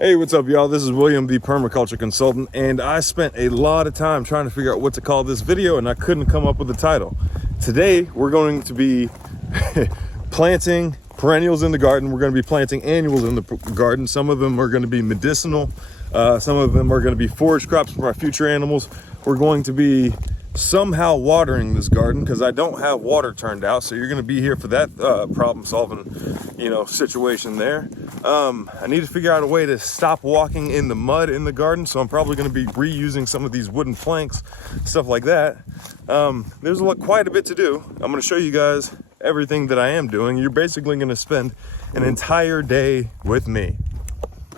Hey, what's up, y'all? This is William, the permaculture consultant, and I spent a lot of time trying to figure out what to call this video, and I couldn't come up with a title. Today, we're going to be planting perennials in the garden. We're going to be planting annuals in the garden. Some of them are going to be medicinal. Some of them are going to be forage crops for our future animals. We're going to be somehow watering this garden because I don't have water turned out, so you're going to be here for that problem solving situation there. I need to figure out a way to stop walking in the mud in the garden, so I'm probably going to be reusing some of these wooden planks, stuff like that. There's quite a bit to do. I'm going to show you guys everything that I am doing. You're basically going to spend an entire day with me.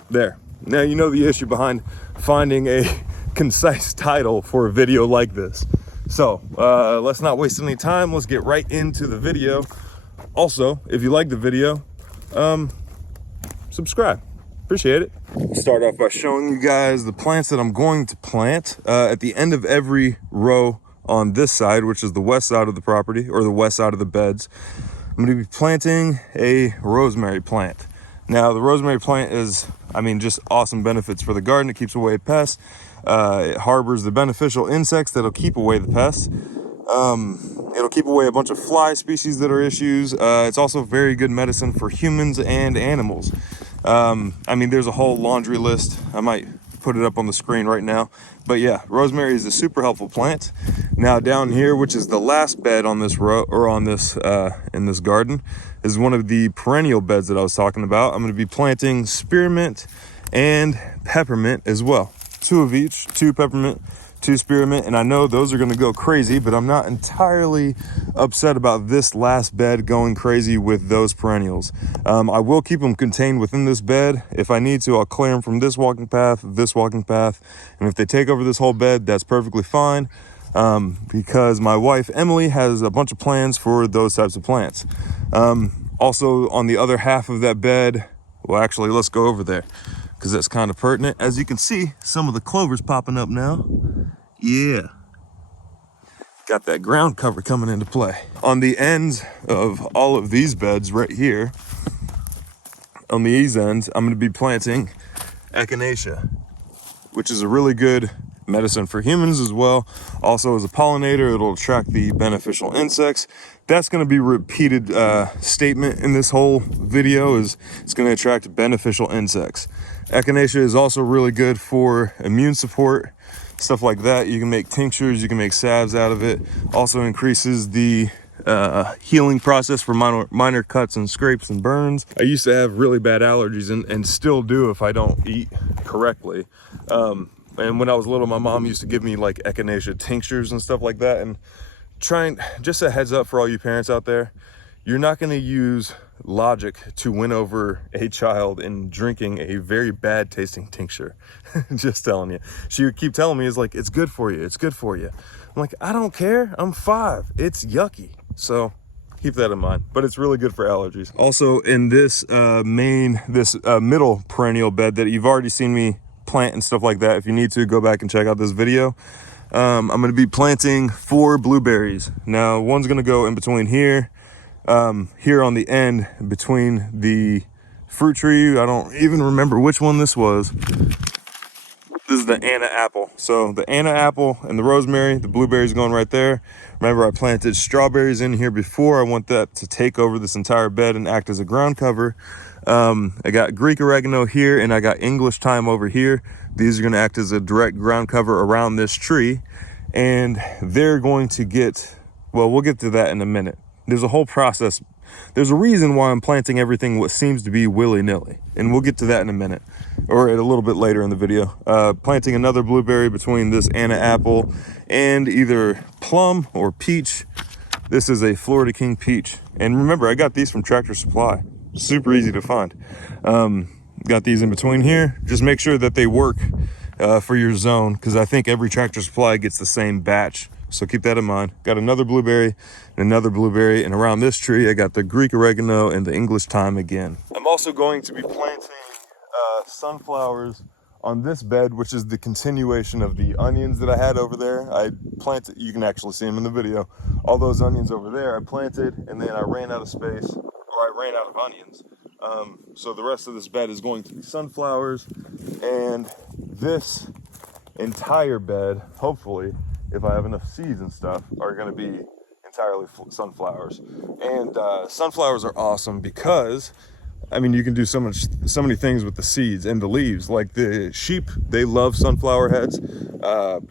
There. Now you know the issue behind finding a concise title for a video like this. So let's not waste any time. Let's get right into the video. Also, if you like the video, subscribe. Appreciate it. I'll start off by showing you guys the plants that I'm going to plant at the end of every row on this side, which is the west side of the property, or the west side of the beds. I'm going to be planting a rosemary plant. Now, the rosemary plant is, just awesome benefits for the garden. It keeps away pests. It harbors the beneficial insects that'll keep away the pests. It'll keep away a bunch of fly species that are issues. It's also very good medicine for humans and animals. There's a whole laundry list. I might put it up on the screen right now. But yeah, rosemary is a super helpful plant. Now down here, which is the last bed on this row, or on this in this garden, is one of the perennial beds that I was talking about. I'm going to be planting spearmint and peppermint as well. 2 of each, 2 peppermint, 2 spearmint, and I know those are going to go crazy, but I'm not entirely upset about this last bed going crazy with those perennials. I will keep them contained within this bed. If I need to, I'll clear them from this walking path, and if they take over this whole bed, that's perfectly fine, because my wife Emily has a bunch of plans for those types of plants. Also on the other half of that bed, well, actually, let's go over there because that's kind of pertinent. As you can see, some of the clover's popping up now. Yeah, got that ground cover coming into play. On the ends of all of these beds right here, on these ends, I'm going to be planting echinacea, which is a really good medicine for humans as well. Also, as a pollinator, it'll attract the beneficial insects. That's going to be a repeated statement in this whole video, is it's going to attract beneficial insects. Echinacea is also really good for immune support, stuff like that. You can make tinctures, you can make salves out of it. Also increases the healing process for minor cuts and scrapes and burns. I used to have really bad allergies and still do if I don't eat correctly. And when I was little, my mom used to give me like echinacea tinctures and stuff like that. And just a heads up for all you parents out there, you're not going to use logic to win over a child in drinking a very bad tasting tincture. Just telling you. She would keep telling me, it's good for you. It's good for you. I'm like, I don't care. I'm 5. It's yucky. So keep that in mind, but it's really good for allergies. Also in this middle perennial bed that you've already seen me plant and stuff like that, if you need to, go back and check out this video. I'm going to be planting 4 blueberries. Now one's going to go in between here, here on the end between the fruit tree. I don't even remember which one this was. This is the Anna apple. So the Anna apple and the rosemary, the blueberries going right there. Remember, I planted strawberries in here before. I want that to take over this entire bed and act as a ground cover. I got Greek oregano here, and I got English thyme over here. These are going to act as a direct ground cover around this tree, and they're going to get, well, we'll get to that in a minute. There's a whole process. There's a reason why I'm planting everything what seems to be willy-nilly, and we'll get to that in a minute, or a little bit later in the video. Planting another blueberry between this Anna apple and either plum or peach. This is a Florida King peach, and remember, I got these from Tractor Supply. Super easy to find. Got these in between here. Just make sure that they work for your zone, because I think every Tractor Supply gets the same batch. So keep that in mind. Got another blueberry and another blueberry, and around this tree I got the Greek oregano and the English thyme again. I'm also going to be planting sunflowers on this bed, which is the continuation of the onions that I had over there. I planted, you can actually see them in the video, all those onions over there I planted, and then I ran out of space, or I ran out of onions. So the rest of this bed is going to be sunflowers, and this entire bed, hopefully, if I have enough seeds and stuff, are going to be entirely sunflowers. And sunflowers are awesome because, I mean, you can do so many things with the seeds and the leaves. Like the sheep, they love sunflower heads.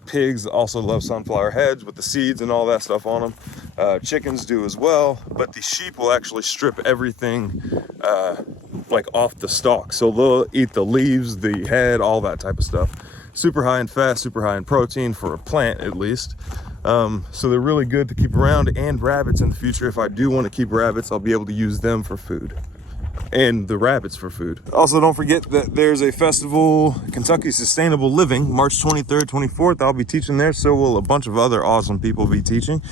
Pigs also love sunflower heads with the seeds and all that stuff on them. Chickens do as well, but the sheep will actually strip everything like off the stalk. So they'll eat the leaves, the head, all that type of stuff. Super high in fat, super high in protein for a plant at least. So they're really good to keep around, and rabbits in the future. If I do want to keep rabbits, I'll be able to use them for food. And the rabbits for food. Also, don't forget that there's a festival, Kentucky Sustainable Living, March 23rd, 24th. I'll be teaching there, so will a bunch of other awesome people be teaching.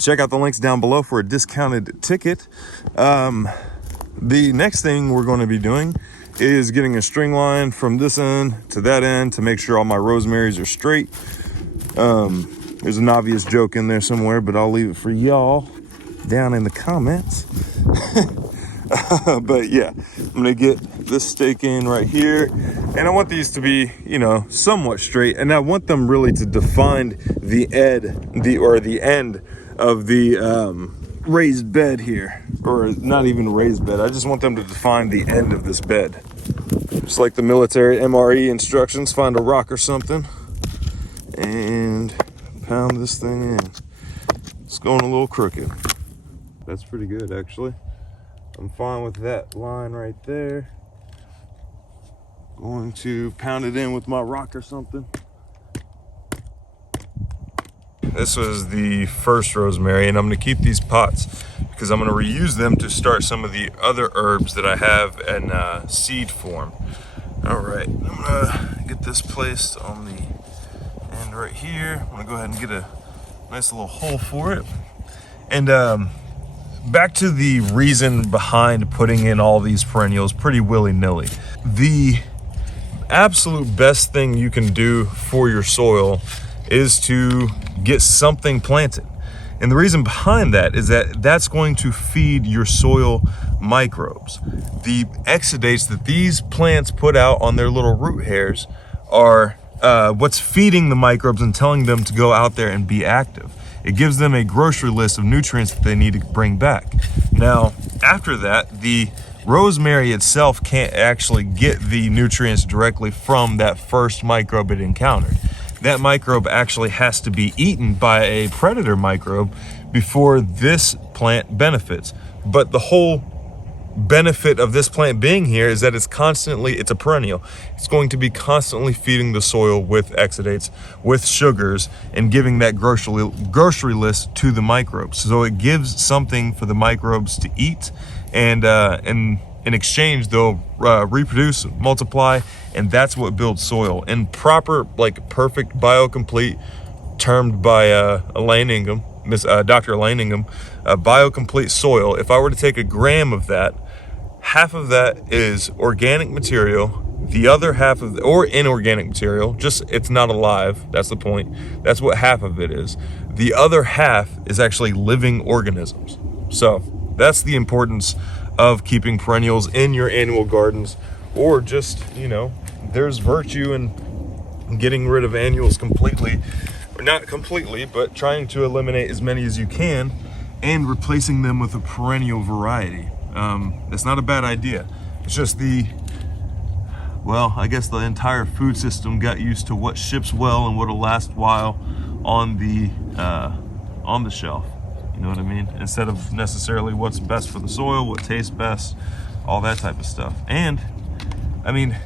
Check out the links down below for a discounted ticket. The next thing we're going to be doing is getting a string line from this end to that end to make sure all my rosemaries are straight. There's an obvious joke in there somewhere, but I'll leave it for y'all down in the comments. But yeah, I'm gonna get this stake in right here, and I want these to be, you know, somewhat straight, and I want them really to define the end of the raised bed here, or not even raised bed. I just want them to define the end of this bed, just like the military MRE instructions. Find a rock or something and pound this thing in. It's going a little crooked. That's pretty good, actually. I'm fine with that line right there. Going to pound it in with my rock or something. This was the first rosemary, and I'm gonna keep these pots because I'm gonna reuse them to start some of the other herbs that I have in seed form. All right, I'm gonna get this placed on the end right here. I'm gonna go ahead and get a nice little hole for it. And back to the reason behind putting in all these perennials pretty willy-nilly. The absolute best thing you can do for your soil is to get something planted. And the reason behind that is that that's going to feed your soil microbes. The exudates that these plants put out on their little root hairs are what's feeding the microbes and telling them to go out there and be active. It gives them a grocery list of nutrients that they need to bring back. Now, after that, the rosemary itself can't actually get the nutrients directly from that first microbe it encountered. That microbe actually has to be eaten by a predator microbe before this plant benefits. But the whole benefit of this plant being here is that it's a perennial. It's going to be constantly feeding the soil with exudates, with sugars, and giving that grocery list to the microbes. So it gives something for the microbes to eat, and in exchange they'll reproduce, multiply, and that's what builds soil. And proper, like perfect biocomplete, termed by Elaine Ingham, Dr. Elaine Ingham, biocomplete soil. If I were to take a gram of that, half of that is organic material, the other half or inorganic material, just it's not alive, that's the point. That's what half of it is. The other half is actually living organisms. So that's the importance of keeping perennials in your annual gardens, or just, you know, there's virtue in getting rid of annuals completely, or not completely, but trying to eliminate as many as you can and replacing them with a perennial variety. It's not a bad idea. It's just I guess the entire food system got used to what ships well and what'll last a while on the shelf. You know what I mean? Instead of necessarily what's best for the soil, what tastes best, all that type of stuff. And I mean,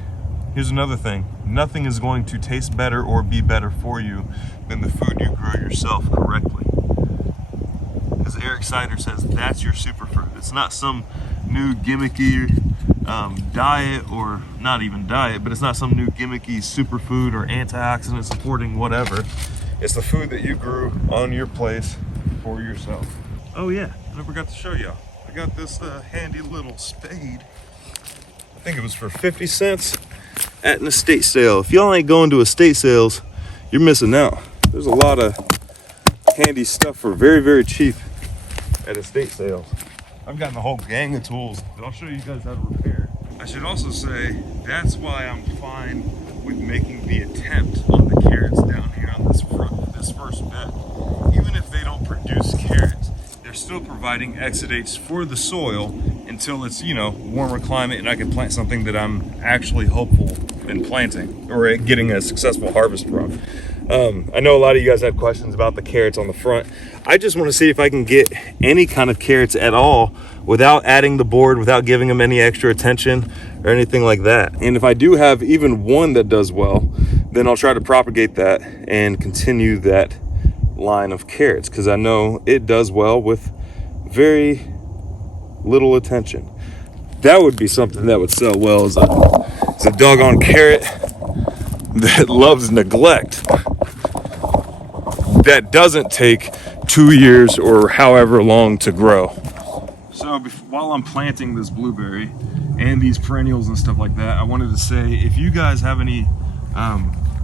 here's another thing. Nothing is going to taste better or be better for you than the food you grow yourself correctly. As Eric Sider says, that's your superfood. It's not some new gimmicky diet, or not even diet, but it's not some new gimmicky superfood or antioxidant supporting whatever. It's the food that you grew on your place for yourself. Oh yeah, I never got to show y'all. I got this handy little spade. I think it was for 50 cents at an estate sale. If y'all ain't going to estate sales, you're missing out. There's a lot of handy stuff for very, very cheap at estate sales. I've gotten a whole gang of tools, but I'll show you guys how to repair I should also say that's why I'm fine with making the attempt on the carrots down here on this first bed. Even if they don't produce carrots, they're still providing exudates for the soil until it's, you know, warmer climate and I can plant something that I'm actually hopeful in planting or getting a successful harvest from. I know a lot of you guys had questions about the carrots on the front. I just want to see if I can get any kind of carrots at all without adding the board, without giving them any extra attention or anything like that. And if I do have even one that does well, then I'll try to propagate that and continue that line of carrots, because I know it does well with very little attention. That would be something that would sell well, as a doggone carrot that loves neglect, that doesn't take 2 years or however long to grow. So while I'm planting this blueberry and these perennials and stuff like that, I wanted to say, if you guys have any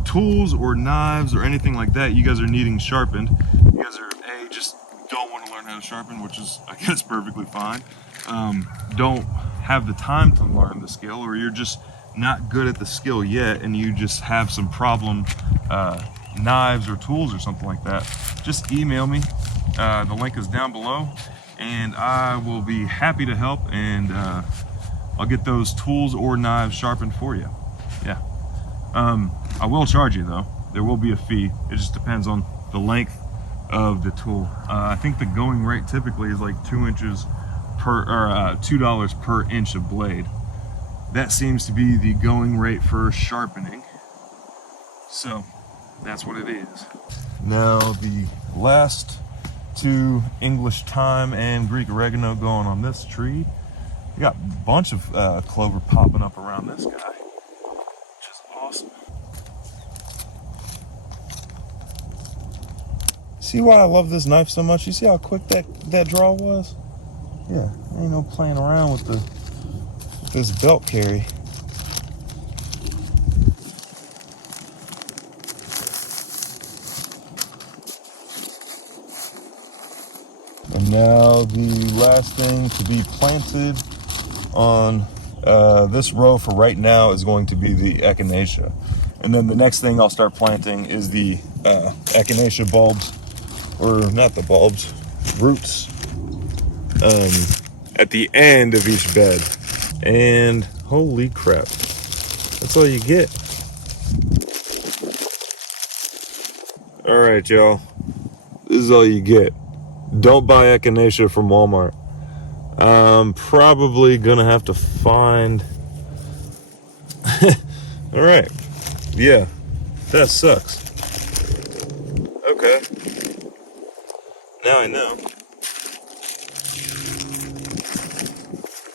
tools or knives or anything like that you guys are needing sharpened, you guys are just don't want to learn how to sharpen, which is, I guess, perfectly fine. Don't have the time to learn the skill, or you're just not good at the skill yet and you just have some problem knives or tools or something like that, just email me. The link is down below and I will be happy to help, and I'll get those tools or knives sharpened for you. Yeah. I will charge you though. There will be a fee. It just depends on the length of the tool. I think the going rate typically is like 2 inches per, or $2 per inch of blade. That seems to be the going rate for sharpening. So that's what it is. Now the last 2 English thyme and Greek oregano going on this tree. We got a bunch of clover popping up around this guy, which is awesome. See why I love this knife so much? You see how quick that draw was? Yeah, ain't no playing around with this belt carry. And now the last thing to be planted on this row for right now is going to be the echinacea. And then the next thing I'll start planting is the echinacea bulbs, or not the bulbs, roots, at the end of each bed. And holy crap, that's all you get. All right, y'all, this is all you get. Don't buy echinacea from Walmart. I'm probably gonna have to find all right, yeah, that sucks. Okay, now I know.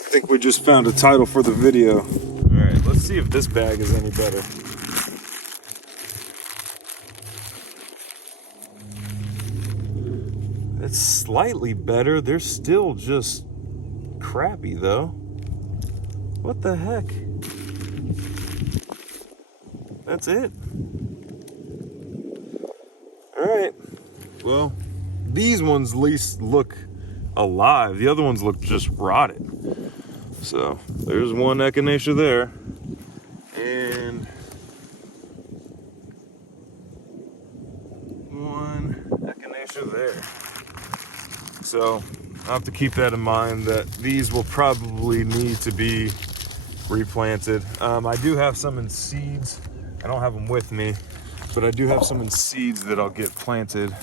I think we just found a title for the video. All right, let's see if this bag is any better. It's slightly better. They're still just crappy though. What the heck? That's it. All right. Well, these ones at least look alive. The other ones look just rotted. So there's one echinacea there, and one echinacea there. So I'll have to keep that in mind, that these will probably need to be replanted. I do have some in seeds. I don't have them with me, but I do have some in seeds that I'll get planted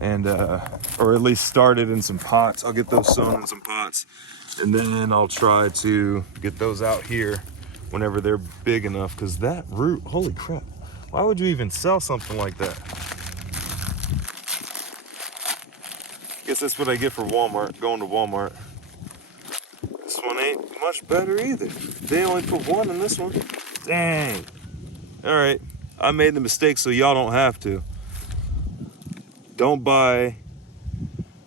and or at least started in some pots. I'll get those sown in some pots, and then I'll try to get those out here whenever they're big enough, because that root, holy crap, why would you even sell something like that? Guess that's what I get for Walmart, going to Walmart. This one ain't much better either. They only put one in this one. Dang. All right, I made the mistake so y'all don't have to. Don't buy,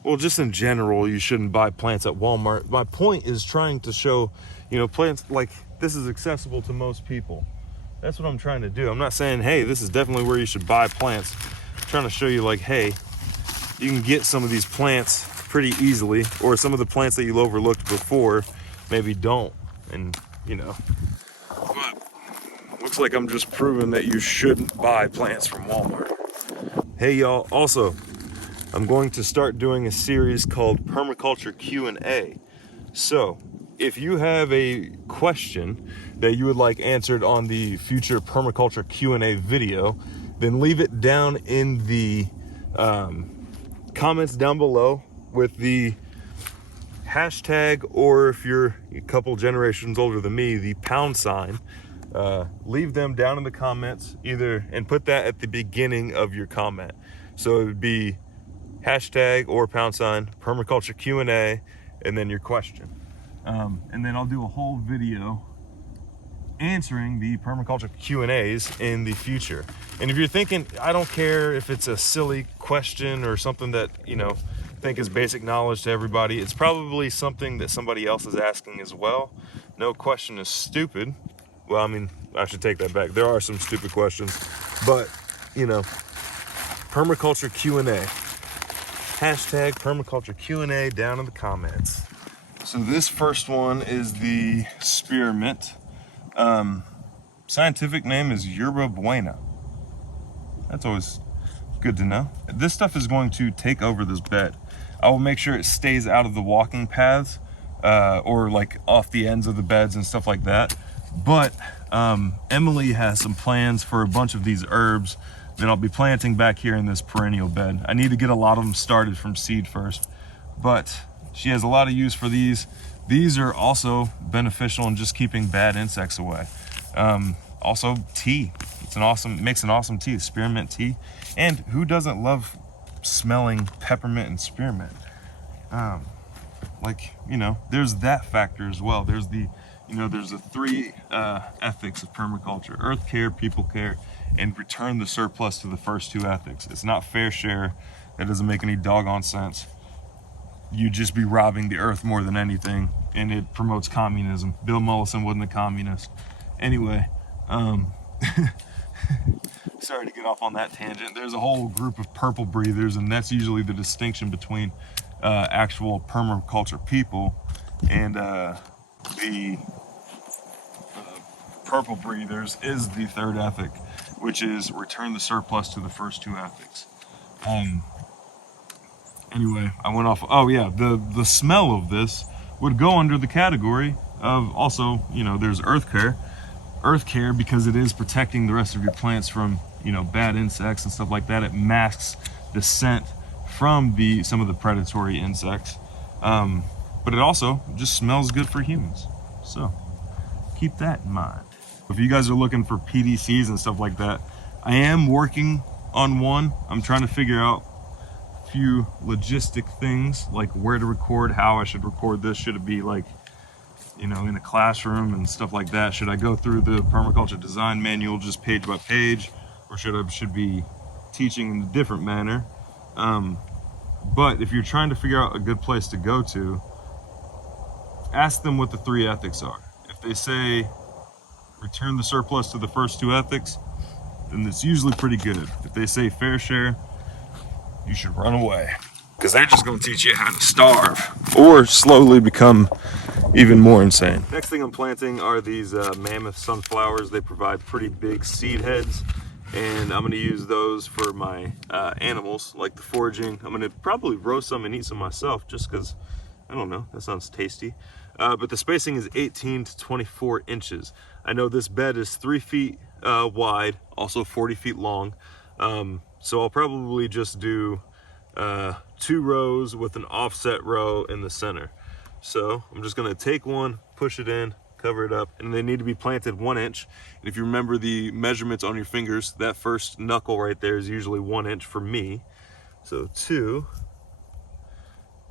well, just in general, you shouldn't buy plants at Walmart. My point is trying to show, you know, plants like this is accessible to most people. That's what I'm trying to do. I'm not saying, hey, this is definitely where you should buy plants. I'm trying to show you, like, hey, you can get some of these plants pretty easily, or some of the plants that you overlooked before maybe don't. And you know, but looks like I'm just proving that you shouldn't buy plants from Walmart. Hey y'all, also, I'm going to start doing a series called Permaculture Q&A. So, if you have a question that you would like answered on the future Permaculture Q&A video, then leave it down in the comments down below with the hashtag, or if you're a couple generations older than me, the £. Leave them down in the comments either, and put that at the beginning of your comment. So it would be hashtag or £, permaculture Q&A, and then your question. And then I'll do a whole video answering the permaculture Q&As in the future. And if you're thinking, I don't care if it's a silly question or something that, you know, think is basic knowledge to everybody, it's probably something that somebody else is asking as well. No question is stupid. Well, I mean, I should take that back. There are some stupid questions, but, you know, permaculture Q&A. Hashtag permaculture Q&A down in the comments. So this first one is the spearmint. Scientific name is Yerba Buena. That's always good to know. This stuff is going to take over this bed. I will make sure it stays out of the walking paths, or like off the ends of the beds and stuff like that. But Emily has some plans for a bunch of these herbs that I'll be planting back here in this perennial bed. I need to get a lot of them started from seed first, but she has a lot of use for these. These are also beneficial in just keeping bad insects away. Also tea. Makes an awesome tea, spearmint tea. And who doesn't love smelling peppermint and spearmint? Like, you know, there's that factor as well. There's the, you know, there's the three ethics of permaculture: earth care, people care, and return the surplus to the first two ethics. It's not fair share. That doesn't make any doggone sense. You'd just be robbing the earth more than anything, and it promotes communism. Bill Mollison wasn't a communist. Anyway, sorry to get off on that tangent. There's a whole group of purple breathers, and that's usually the distinction between actual permaculture people and the purple breathers is the third ethic, which is return the surplus to the first two ethics. Anyway, I went off. Oh yeah, the smell of this would go under the category of, also, you know, there's earth care because it is protecting the rest of your plants from, you know, bad insects and stuff like that. It masks the scent from some of the predatory insects, but it also just smells good for humans. So keep that in mind. If you guys are looking for PDCs and stuff like that, I am working on one. I'm trying to figure out a few logistic things, like where to record, how I should record this. Should it be like, you know, in a classroom and stuff like that? Should I go through the permaculture design manual just page by page, or should be teaching in a different manner? But if you're trying to figure out a good place to go to, ask them what the three ethics are. If they say return the surplus to the first two ethics, then it's usually pretty good. If they say fair share, you should run away, because they're just going to teach you how to starve or slowly become even more insane. Next thing I'm planting are these mammoth sunflowers. They provide pretty big seed heads, and I'm going to use those for my animals, like the foraging. I'm going to probably roast some and eat some myself, just because, I don't know, that sounds tasty. But the spacing is 18 to 24 inches. I know this bed is 3 feet wide, also 40 feet long. So I'll probably just do 2 rows with an offset row in the center. So I'm just gonna take one, push it in, cover it up, and they need to be planted 1 inch. And if you remember the measurements on your fingers, that first knuckle right there is usually 1 inch for me. So 2,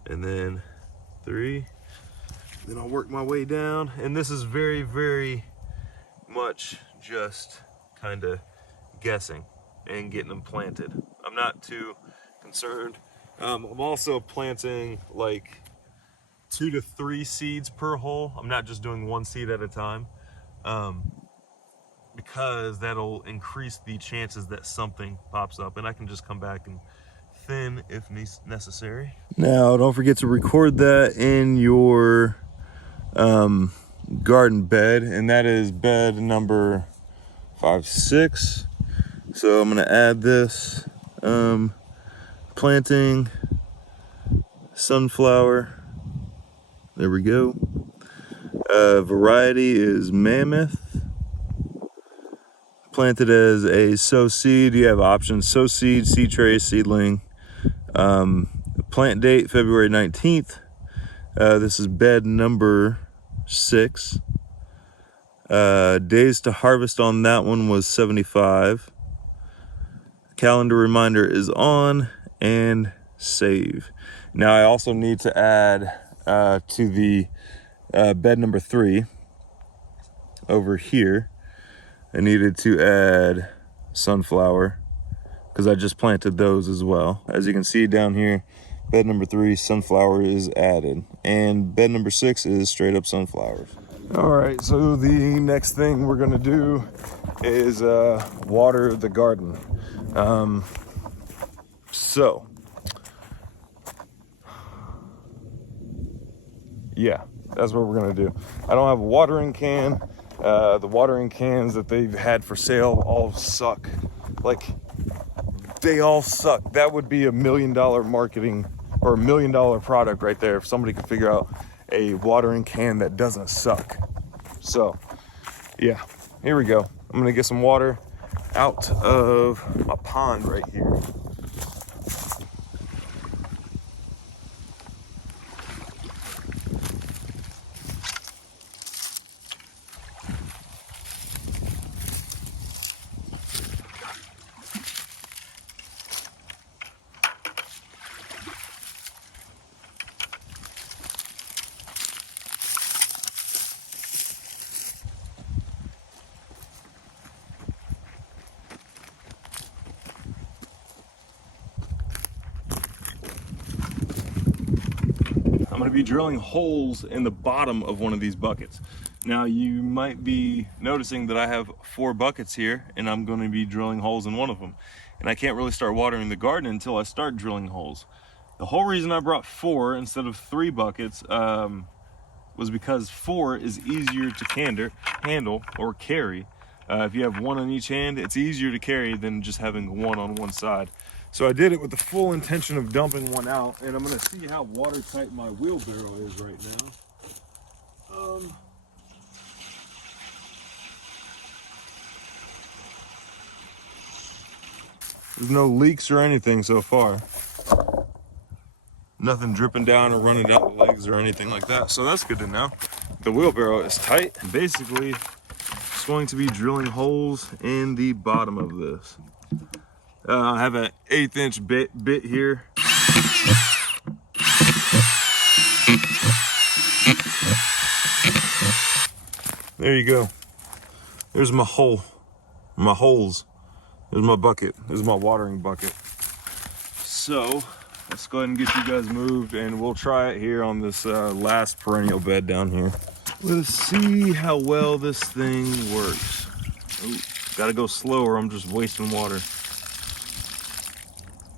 and then 3. Then I'll work my way down, and this is very, very much just kind of guessing and getting them planted. I'm not too concerned. I'm also planting like 2 to 3 seeds per hole. I'm not just doing 1 seed at a time, because that'll increase the chances that something pops up, and I can just come back and thin if necessary. Now, don't forget to record that in your garden bed, and that is bed number 5-6. So I'm gonna add this, planting sunflower. There we go. Variety is mammoth. Planted as a sow seed. You have options: sow seed, seed tray, seedling. Plant date February 19th. This is bed number 6. Days to harvest on that one was 75. Calendar reminder is on, and save. Now I also need to add to the bed number 3 over here. I needed to add sunflower because I just planted those as well. As you can see down here, bed number 3, sunflower is added, and bed number 6 is straight up sunflowers. All right, so the next thing we're gonna do is water the garden. So yeah, that's what we're gonna do. I don't have a watering can. The watering cans that they've had for sale all suck. Like, they all suck. That would be $1 million marketing or $1 million product right there if somebody could figure out a watering can that doesn't suck. So yeah, here we go. I'm gonna get some water out of my pond right here. I'm gonna be drilling holes in the bottom of one of these buckets. Now you might be noticing that I have 4 buckets here, and I'm gonna be drilling holes in one of them. And I can't really start watering the garden until I start drilling holes. The whole reason I brought 4 instead of 3 buckets was because 4 is easier to handle or carry. If you have 1 on each hand, it's easier to carry than just having 1 on one side. So I did it with the full intention of dumping 1 out, and I'm gonna see how watertight my wheelbarrow is right now. There's no leaks or anything so far. Nothing dripping down or running down the legs or anything like that, so that's good to know. The wheelbarrow is tight. Basically, it's going to be drilling holes in the bottom of this. I have an 1/8 inch bit here. There you go. There's my hole, my holes. There's my bucket. This is my watering bucket. So let's go ahead and get you guys moved, and we'll try it here on this last perennial bed down here. Let's see how well this thing works. Ooh, gotta go slower, I'm just wasting water.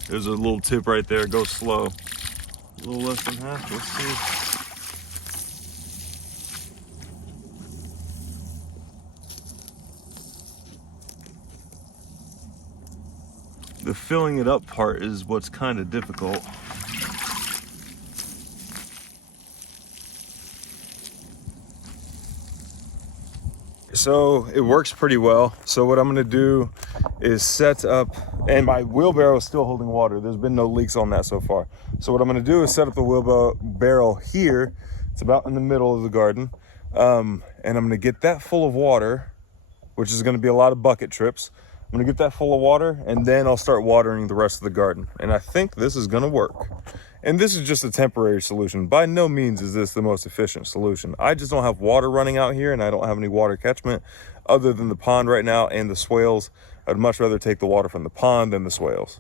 There's a little tip right there, go slow. A little less than half, let's see. The filling it up part is what's kind of difficult. So it works pretty well. So what I'm gonna do is set up, and my wheelbarrow is still holding water. There's been no leaks on that so far. So what I'm gonna do is set up the wheelbarrow here. It's about in the middle of the garden. And I'm gonna get that full of water, which is gonna be a lot of bucket trips. I'm gonna get that full of water, and then I'll start watering the rest of the garden. And I think this is gonna work. And this is just a temporary solution. By no means is this the most efficient solution. I just don't have water running out here, and I don't have any water catchment other than the pond right now and the swales. I'd much rather take the water from the pond than the swales.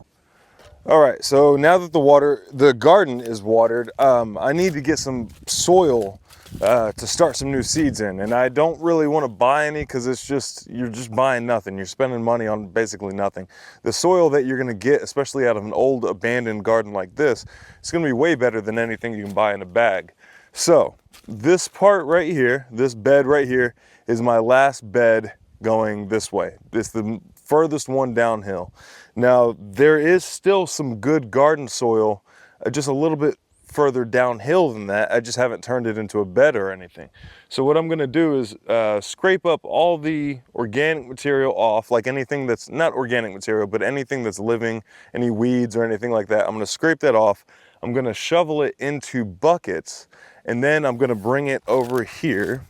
All right, so now that the garden is watered, I need to get some soil to start some new seeds in. And I don't really want to buy any because you're just buying nothing. You're spending money on basically nothing. The soil that you're gonna get, especially out of an old abandoned garden like this, it's gonna be way better than anything you can buy in a bag. So this part right here, this bed right here, is my last bed going this way. It's the furthest one downhill. Now there is still some good garden soil just a little bit further downhill than that. I just haven't turned it into a bed or anything. So what I'm gonna do is scrape up all the organic material off, like anything that's not organic material, but anything that's living, any weeds or anything like that. I'm gonna scrape that off. I'm gonna shovel it into buckets, and then I'm gonna bring it over here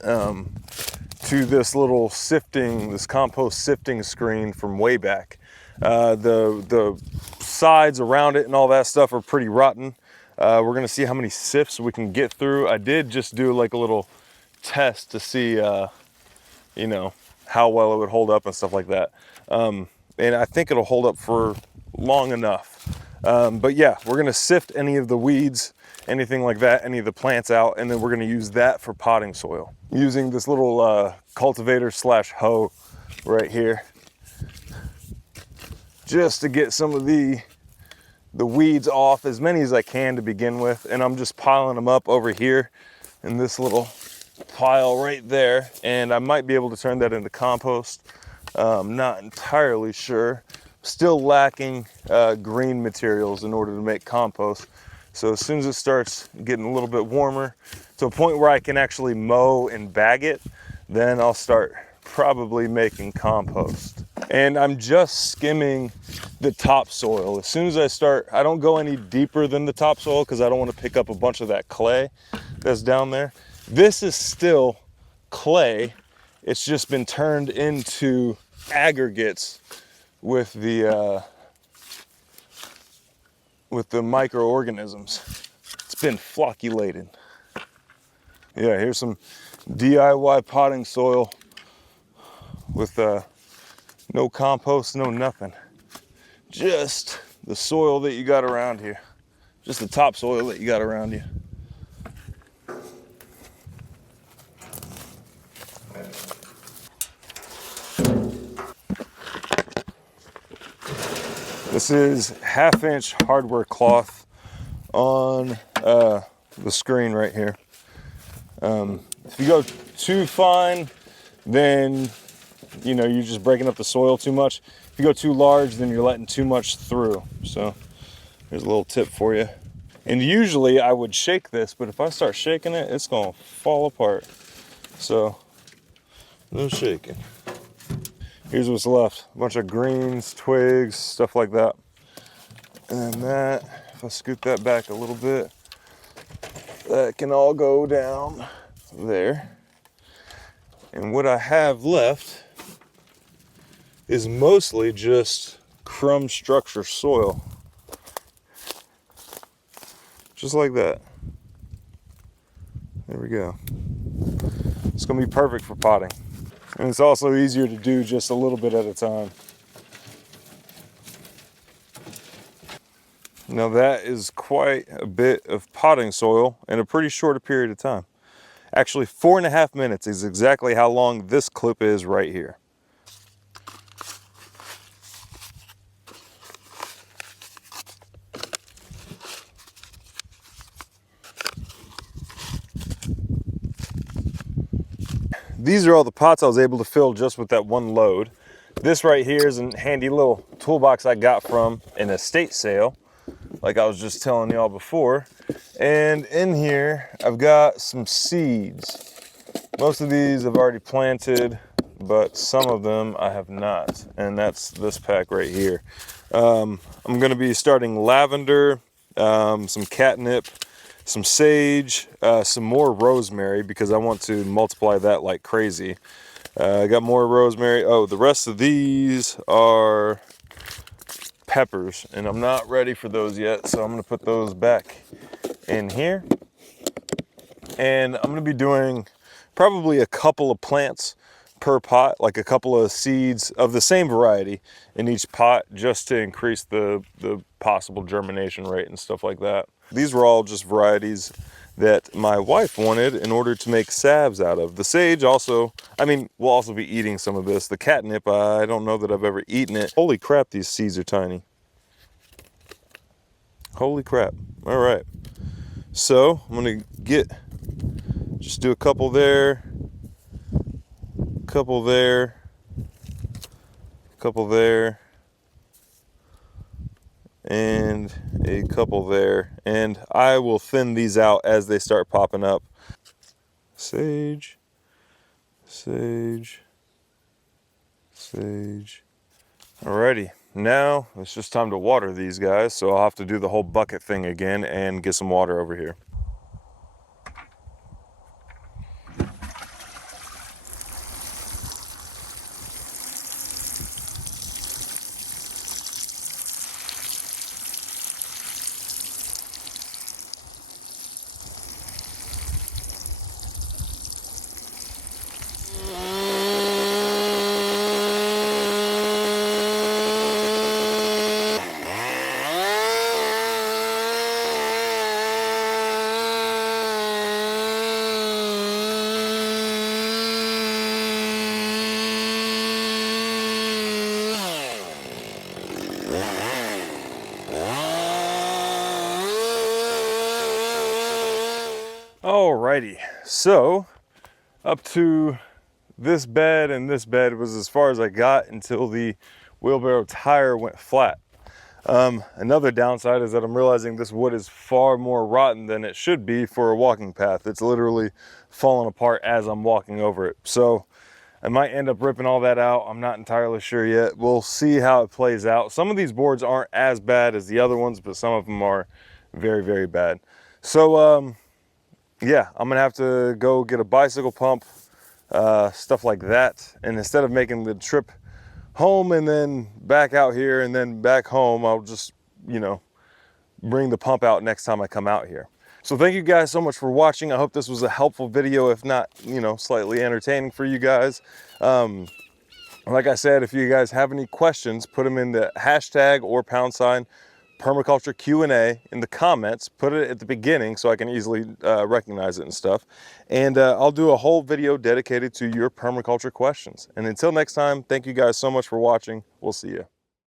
to this little sifting, this compost sifting screen from way back. The sides around it and all that stuff are pretty rotten. We're gonna see how many sifts we can get through. I did just do like a little test to see, you know, how well it would hold up and stuff like that. And I think it'll hold up for long enough. But yeah, we're gonna sift any of the weeds, anything like that, any of the plants out, and then we're gonna use that for potting soil. Using this little cultivator slash hoe right here, just to get some of the weeds off, as many as I can to begin with. And I'm just piling them up over here in this little pile right there. And I might be able to turn that into compost. Not entirely sure. Still lacking green materials in order to make compost. So as soon as it starts getting a little bit warmer to a point where I can actually mow and bag it, then I'll start probably making compost. And I'm just skimming the topsoil. As soon as I start, I don't go any deeper than the topsoil because I don't want to pick up a bunch of that clay that's down there. This is still clay. It's just been turned into aggregates with the microorganisms. It's been flocculated. Yeah, here's some DIY potting soil with no compost, no nothing. Just the soil that you got around here. Just the topsoil that you got around you. This is 1/2-inch hardware cloth on the screen right here. If you go too fine, then you know you're just breaking up the soil too much. If you go too large, then you're letting too much through. So here's a little tip for you. And usually I would shake this, but if I start shaking it, it's gonna fall apart. So no shaking. Here's what's left. A bunch of greens, twigs, stuff like that. And then that, if I scoot that back a little bit, that can all go down there. And what I have left is mostly just crumb structure soil. Just like that. There we go. It's gonna be perfect for potting. And it's also easier to do just a little bit at a time. Now that is quite a bit of potting soil in a pretty short period of time. Actually, 4.5 minutes is exactly how long this clip is right here. These are all the pots I was able to fill just with that one load. This right here is a handy little toolbox I got from an estate sale, like I was just telling y'all before. And in here, I've got some seeds. Most of these I've already planted, but some of them I have not. And that's this pack right here. I'm gonna be starting lavender, some catnip, some sage, some more rosemary because I want to multiply that like crazy. I got more rosemary. Oh, the rest of these are peppers, and I'm not ready for those yet, so I'm gonna put those back in here. And I'm gonna be doing probably a couple of plants per pot, like a couple of seeds of the same variety in each pot, just to increase the possible germination rate and stuff like that. These were all just varieties that my wife wanted in order to make salves out of. The sage also, I mean, we'll also be eating some of this. The catnip, I don't know that I've ever eaten it. Holy crap, these seeds are tiny. Holy crap. All right. So I'm gonna just do a couple there, couple there, couple there, and a couple there, and I will thin these out as they start popping up. Sage, sage, sage. Alrighty, now it's just time to water these guys, so I'll have to do the whole bucket thing again and get some water over here. Alrighty, so up to this bed and this bed was as far as I got until the wheelbarrow tire went flat. Another downside is that I'm realizing this wood is far more rotten than it should be for a walking path. It's literally falling apart as I'm walking over it. So I might end up ripping all that out. I'm not entirely sure yet. We'll see how it plays out. Some of these boards aren't as bad as the other ones, but some of them are very, very bad. So yeah, I'm gonna have to go get a bicycle pump, stuff like that. And instead of making the trip home and then back out here and then back home, I'll just, you know, bring the pump out next time I come out here. So thank you guys so much for watching. I hope this was a helpful video, if not, you know, slightly entertaining for you guys. Like I said, if you guys have any questions, put them in the hashtag or # permaculture Q&A in the comments. Put it at the beginning so I can easily recognize it and stuff. And I'll do a whole video dedicated to your permaculture questions. And until next time, thank you guys so much for watching. We'll see you.